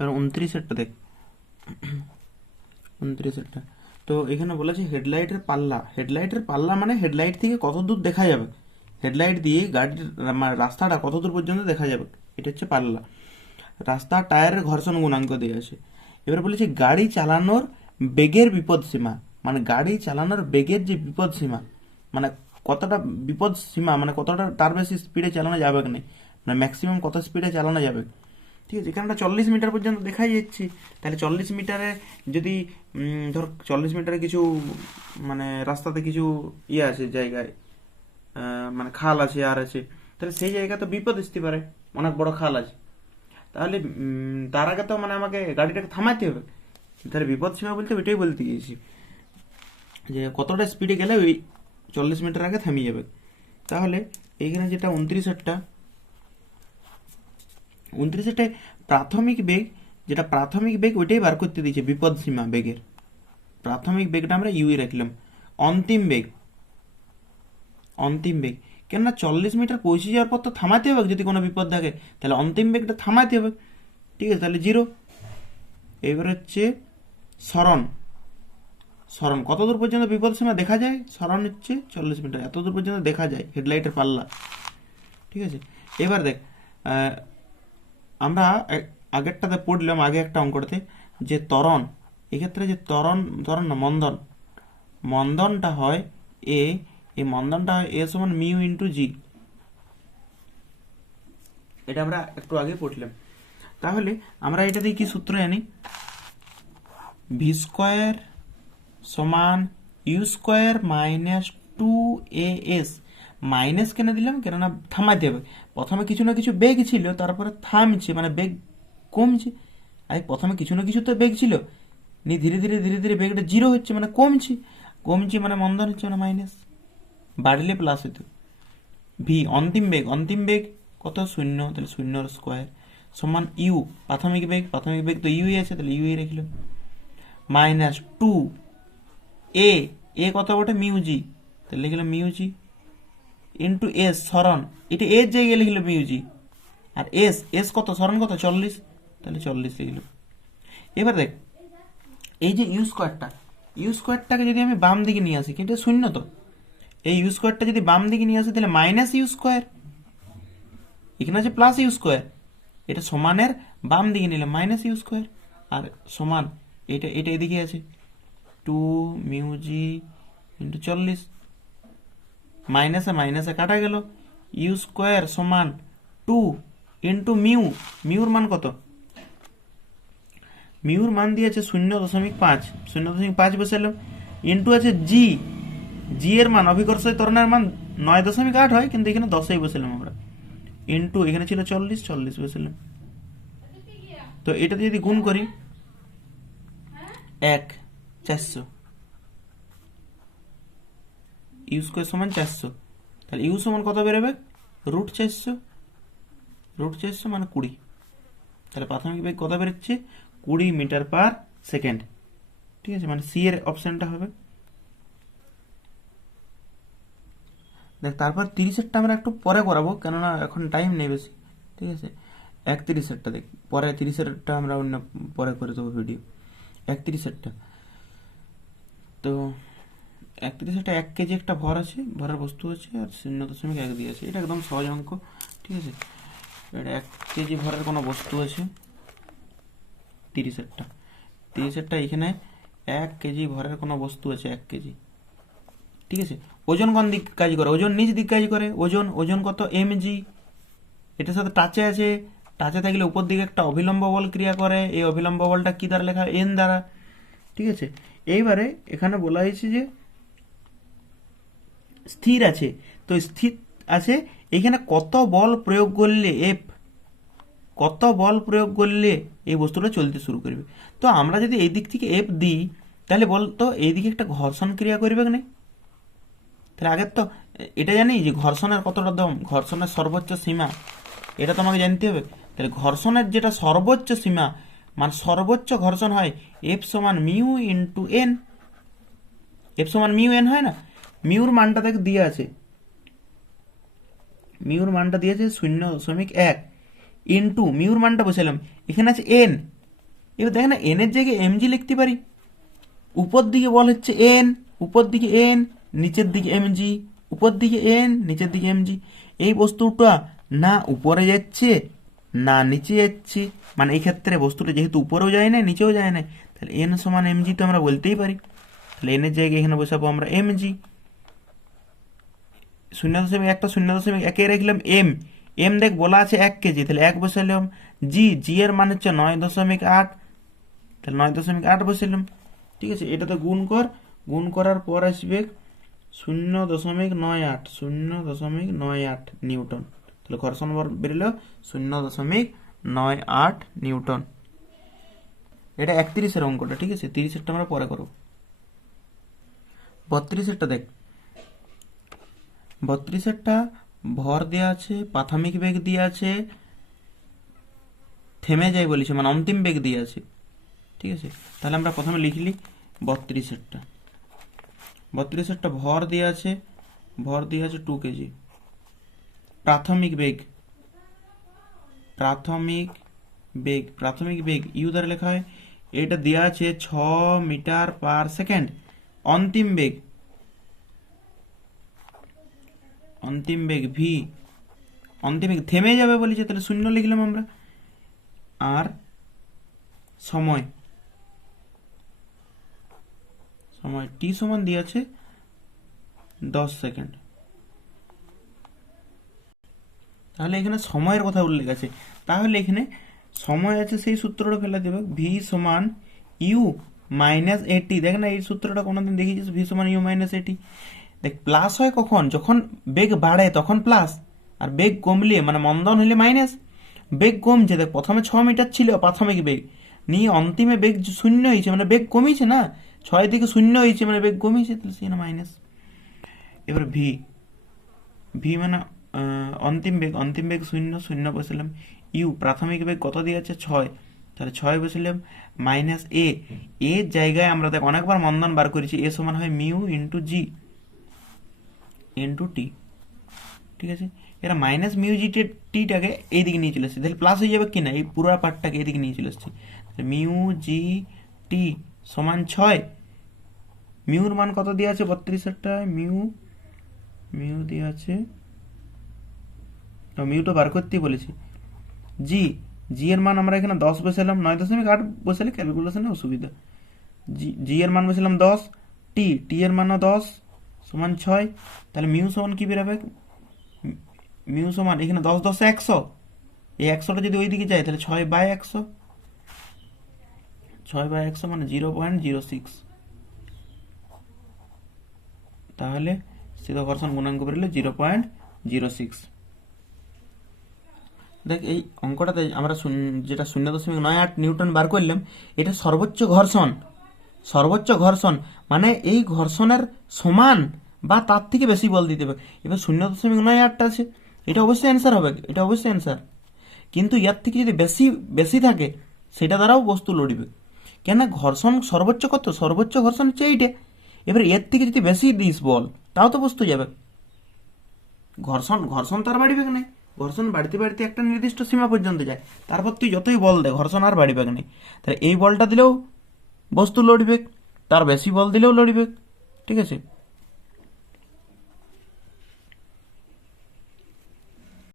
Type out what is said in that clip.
এবার উনত্রিশেরটা দেখ। উনত্রিশেরটা। তো এখানে বলেছে হেডলাইটের পাল্লা। হেডলাইটের পাল্লা মানে হেডলাইট থেকে কত দূর দেখা যাবে? হেডলাইট দিয়ে গাড়ির রাস্তাটা কত দূর পর্যন্ত দেখা যাবে? এটা হচ্ছে পাল্লা। রাস্তা টায়ারের ঘর্ষণ গুণাঙ্ক দিয়ে আছে। এবার বলেছে গাড়ি চালানোর বেগের বিপদ সীমা। মানে গাড়ি চালানোর বেগের যে বিপদ সীমা মানে কতটা বিপদ সীমা মানে কতটা, তার বেশি স্পিডে চালানো যাবে না? মানে ম্যাক্সিমাম কত স্পিডে চালানো যাবে? ঠিক আছে এখানটা চল্লিশ মিটার পর্যন্ত দেখাই যাচ্ছে। তাহলে চল্লিশ মিটারে যদি ধর চল্লিশ মিটারে কিছু মানে রাস্তাতে কিছু ইয়ে আছে জায়গায় মানে খাল আছে, আর আছে, তাহলে সেই জায়গা তো বিপদ আসতে পারে, অনেক বড় খাল আছে। তাহলে তার আগে তো মানে আমাকে গাড়িটাকে থামাতে হবে। তাহলে বিপদ সীমা বলতে ওইটাই বলতে গিয়েছি। যে কতটা স্পিডে গেলে ওই চল্লিশ মিটার আগে থামিয়ে যাবে। তাহলে এইখানে যেটা উনত্রিশেরটা উনত্রিশেরটা প্রাথমিক বেগ, যেটা প্রাথমিক বেগ ওইটাই বার করতে দিয়েছে, বিপদ সীমা বেগের। প্রাথমিক বেগটা আমরা ইউই রাখলাম। অন্তিম বেগ। অন্তিম বেগ। কেননা চল্লিশ মিটার পৌঁছে যাওয়ার পর তো থামাতে হবে, যদি কোনো বিপদ থাকে, তাহলে অন্তিম বেগটা থামাতে হবে। ঠিক আছে, তাহলে জিরো। এবার হচ্ছে স্মরণ স্মরণ কত দূর পর্যন্ত বিপদ সীমা দেখা যায়? স্মরণ হচ্ছে চল্লিশ মিটার। এত দূর পর্যন্ত দেখা যায়, হেডলাইটের পাল্লা। ঠিক আছে? এবার দেখ আমরা আগেরটাতে পড়লাম, আগে একটা অঙ্কটাতে, যে ত্বরণ, এক্ষেত্রে যে ত্বরণ ত্বরণ না, মন্দন। মন্দনটা হয় এ এই মন্দনটা হয় এ সমান মিউ ইন্টু জি। এটা আমরা একটু আগে পড়লাম। তাহলে আমরা এটা দিয়ে কি সূত্র জানি? ভি স্কোয়ার সমান U square minus two A S minus কেন দিলাম? কেননা থামাতে হবে। প্রথমে কিছু না কিছু বেগ ছিল, তারপরে থামছে মানে বেগ কমছে। আরে, প্রথমে কিছু না কিছু তো বেগ ছিল। নি, ধীরে ধীরে ধীরে ধীরে বেগটা জিরো হচ্ছে মানে কমছে। কমছে মানে মন্দন হচ্ছে মানে মাইনাস বাড়লে প্লাস হতো ভি অন্তিম বেগ। অন্তিম বেগ কত? শূন্য। তাহলে শূন্যর স্কোয়ার সমান ইউ প্রাথমিক বেগ প্রাথমিক বেগ তো ইউই আছে, তাহলে ইউই রাখলাম মাইনাস টু এ এ কত বটে? মিউজি তাহলে লিখলাম মিউজি ইন্টু এস সরণ। এটা এর জায়গায় লিখলো মিউজি আর এস এস কত? সরণ কত? চল্লিশ। তাহলে চল্লিশ লিখলো এবার দেখ, এই যে ইউ স্কোয়ারটা ইউ স্কোয়ারটাকে যদি আমি বাম দিকে নিয়ে আসি কিন্তু শূন্য তো? এই ইউ স্কোয়ারটা যদি বাম দিকে নিয়ে আসি, তাহলে মাইনাস ইউ স্কোয়ার এখানে আছে প্লাস ইউ স্কোয়ার এটা সমানের বাম দিকে নিলে মাইনাস ইউ স্কোয়ার আর সমান, এটা এটা এদিকে আছে। টু মিউজি ইন্টু চল্লিশ। মাইনাসে মাইনাসে কাটা গেল। ইউ স্কোয়ার সমান টু ইন্টু মিউ মিউর মান কত? মিউর মান দিয়েছে শূন্য দশমিক পাঁচ। শূন্য দশমিক পাঁচ বসালাম। ইন্টু আছে জি জি এর মান অভিকর্ষ ত্বরণের মান নয় দশমিক আট হয়, কিন্তু এখানে দশেই বসালাম আমরা। ইন্টু এখানে ছিল চল্লিশ চল্লিশ বসালাম। তো এটাতে যদি গুণ করি, এক, চারশো। ইউ স্কোয়ার সমান চারশো। তাহলে ইউ সমান কত বেরোবে? রুট চারশো। রুট চারশো মানে কুড়ি। তাহলে প্রাথমিক বেগ কত বেরোচ্ছে? কুড়ি মিটার পার সেকেন্ড। ঠিক আছে? মানে সি এর অপশনটা হবে। দেখ, তারপর তিরিশেরটা আমরা একটু পরে করাবো, কেননা এখন টাইম নেই বেশি। ঠিক আছে? একত্রিশেরটা দেখ, পরে তিরিশেরটা আমরা অন্য পরে করে দেবো ভিডিও একত্রিশেরটা। তো একত্রিশেরটা এক কেজি একটা ভর আছে, ভরের বস্তু আছে আর শূন্য দশমিক এক দিয়ে আছে। এটা একদম সহজ অঙ্ক, ঠিক আছে? এটা এক কেজি ভরের কোনো বস্তু আছে তিরিশেরটা তিরিশেরটা এখানে এক কেজি ভরের কোনো বস্তু আছে, এক কেজি। ঠিক আছে? ওজন কোন দিক কাজ করে? ওজন নিচ দিক কাজ করে? ওজন ওজন কত এম জি এটার সাথে টাচে আছে। টাচে থাকলে উপর দিকে একটা অবিলম্ব বল ক্রিয়া করে। এই অবিলম্ব বলটা কি দ্বারা লেখা? এন দ্বারা। ঠিক আছে? এইবারে এখানে বলা হয়েছে যে স্থির আছে। তো স্থির আছে, এখানে কত বল প্রয়োগ করলে এফ কত বল প্রয়োগ করলে এই বস্তুটা চলতে শুরু করবে? তো আমরা যদি এই দিক থেকে এফ দিই, তাহলে বলতো এইদিকে একটা ঘর্ষণ ক্রিয়া করবে না তাহলে আগের তো, এটা জানি যে ঘর্ষণের কতটা দম? ঘর্ষণের সর্বোচ্চ সীমা। এটা তোমাকে জানতে হবে। তাহলে ঘর্ষণের যেটা সর্বোচ্চ সীমা মানে সর্বোচ্চ ঘর্ষণ হয় এফ সমান মিউ ইন্টু এন এফ সমান মিউ এন হয় না? মিউর মানটা দেখ দিয়ে আছে। মিউর মানটা দিয়েছে শূন্য দশমিক এক এন টু মিউর মানটা বসালাম এখানে আছে এন এবার দেখেন না এনের জায়গায় এমজি লিখতে পারি। উপর দিকে বল হচ্ছে এন উপর দিকে এন নিচের দিকে এমজি উপর দিকে এন নিচের দিকে এমজি এই বস্তুটা না উপরে যাচ্ছে, না নিচে যাচ্ছে। মানে এই ক্ষেত্রে বস্তুটা যেহেতু উপরেও যায় না নিচেও যায় না তাহলে এন সমান এমজি তো আমরা বলতেই পারি। তাহলে এনের জায়গায় এখানে বসাবো আমরা এমজি শূন্য দশমিক একটা শূন্য দশমিক একে রাখলাম এম এম দেখ বলা আছে এক কেজি, তাহলে এক বসালাম জি জি এর মান হচ্ছে নয় দশমিক আট। তাহলে নয় দশমিক আট বসালাম ঠিক আছে, এটাতে গুণ কর। গুণ করার পর আসবে শূন্য দশমিক নয় আট শূন্য দশমিক নয় আট নিউটন। তাহলে ঘর্ষণ বল বেরোলো শূন্য দশমিক নয় আট নিউটন। এটা একত্রিশের অঙ্কটা, ঠিক আছে? তিরিশেরটা আমরা পরে করব। বত্রিশেরটা দেখ। বত্রিশেরটা ভর দেওয়া আছে, প্রাথমিক বেগ দিয়ে আছে, থেমে যায় বলেছে মানে অন্তিম বেগ দিয়ে আছে। ঠিক আছে? তাহলে আমরা প্রথমে লিখলি বত্রিশেরটা। বত্রিশেরটা ভর দেওয়া আছে, ভর দেওয়া আছে টু কেজি প্রাথমিক বেগ। প্রাথমিক বেগ প্রাথমিক বেগ, ইউ দ্বারা লেখা হয়, এটা দেওয়া আছে ছ মিটার পার সেকেন্ড। অন্তিম বেগ। অন্তিম বেগ ভি। অন্তিম বেগ থেমে যাবে বলেছে, তাহলে শূন্য লিখলাম আমরা। আর সময়। সময় টি সমান দিয়েছে দশ সেকেন্ড। তাহলে এখানে সময়ের কথা উল্লেখ আছে। তাহলে এখানে সময় আছে সেই সূত্রটা ফেলে দেবে, ভি সমান ইউ মাইনাস এটি দেখ না, এই সূত্রটা কোনোদিন দেখিয়েছিস? ভি সমান ইউ মাইনাস এটি দেখ প্লাস হয় কখন? যখন বেগ বাড়ে, তখন প্লাস আর বেগ কমলে মানে মন্দন হলে মাইনাস বেগ কমছে, দেখ, প্রথমে ছ মিটার ছিল, প্রাথমিক বেগ। নিয়ে অন্তিমে বেগ শূন্য হয়েছে মানে বেগ কমিয়েছে না? ছয় থেকে শূন্য হয়েছে মানে বেগ কমিয়েছে, তাহলে সেখানে মাইনাস এবার ভি ভি মানে অন্তিম বেগ অন্তিম বেগ শূন্য শূন্য বসালাম ইউ প্রাথমিক বেগ কত দিয়ে আছে ছয়। তাহলে ছয় বসালাম মাইনাস এ এর জায়গায় আমরা দেখ, অনেকবার মন্দন বার করেছি এ সমান হয় mu into G into T ঠিক আছে? এরা মাইনাস মিউ জি টিটাকে এইদিকে নিয়ে চলে এসছে। তাহলে প্লাস হয়ে যাবে কি না এই পুরো পার্টটাকে এইদিকে নিয়ে চলে এসছে। মিউ জি টি সমান ছয় মিউর মান কত দেওয়া আছে? বত্রিশেরটায় মিউ মিউ দেওয়া আছে। তো মিউটা বার করতে বলেছি। জি জি এর মান আমরা এখানে দশ বসালাম, নয় দশমিক আট বসালে ক্যালকুলেশনে অসুবিধা। জি জি এর মান বসালাম দশ টি টি এর মানও দশ সমান ছয়, তাহলে মিউ সমান কি বেরোবে মিউ সমান এখানে দশ দশ, একশো। এই একশোটা যদি ওইদিকে যায়, তাহলে ছয় বাই একশো। ছয় বাই একশো মানে জিরো পয়েন্ট জিরো সিক্স। তাহলে স্থিতকর্ষণ গুণাঙ্ক বেরোলে জিরো পয়েন্ট জিরো সিক্স। দেখ, এই অঙ্কটাতে আমরা যেটা শূন্য দশমিক নয় আট নিউটন বার করলাম, এটা সর্বোচ্চ ঘর্ষণ। সর্বোচ্চ ঘর্ষণ মানে এই ঘর্ষণের সমান বা তার থেকে বেশি বল দিতে হবে। এবার শূন্য দশমিক নয় আটটা আছে, এটা অবশ্যই অ্যান্সার হবে, এটা অবশ্যই অ্যান্সার কিন্তু এর থেকে যদি বেশি বেশি থাকে, সেটা দ্বারাও বস্তু লড়িবে। কেন ঘর্ষণ সর্বোচ্চ কত? সর্বোচ্চ ঘর্ষণ হচ্ছে এইটা। এবার এর থেকে যদি বেশি দিস বল, তাও তো বস্তু যাবে। ঘর্ষণ ঘর্ষণ তার বাড়িবে না ঘর্ষণ বাড়তে বাড়তে একটা নির্দিষ্ট সীমা পর্যন্ত যায়। তারপর তুই যতই বল দে, ঘর্ষণ আর বাড়িবে না তাহলে এই বলটা দিলেও বস্তু লড়বে তার বেশি বল দিলেও লড়বে। ঠিক আছে?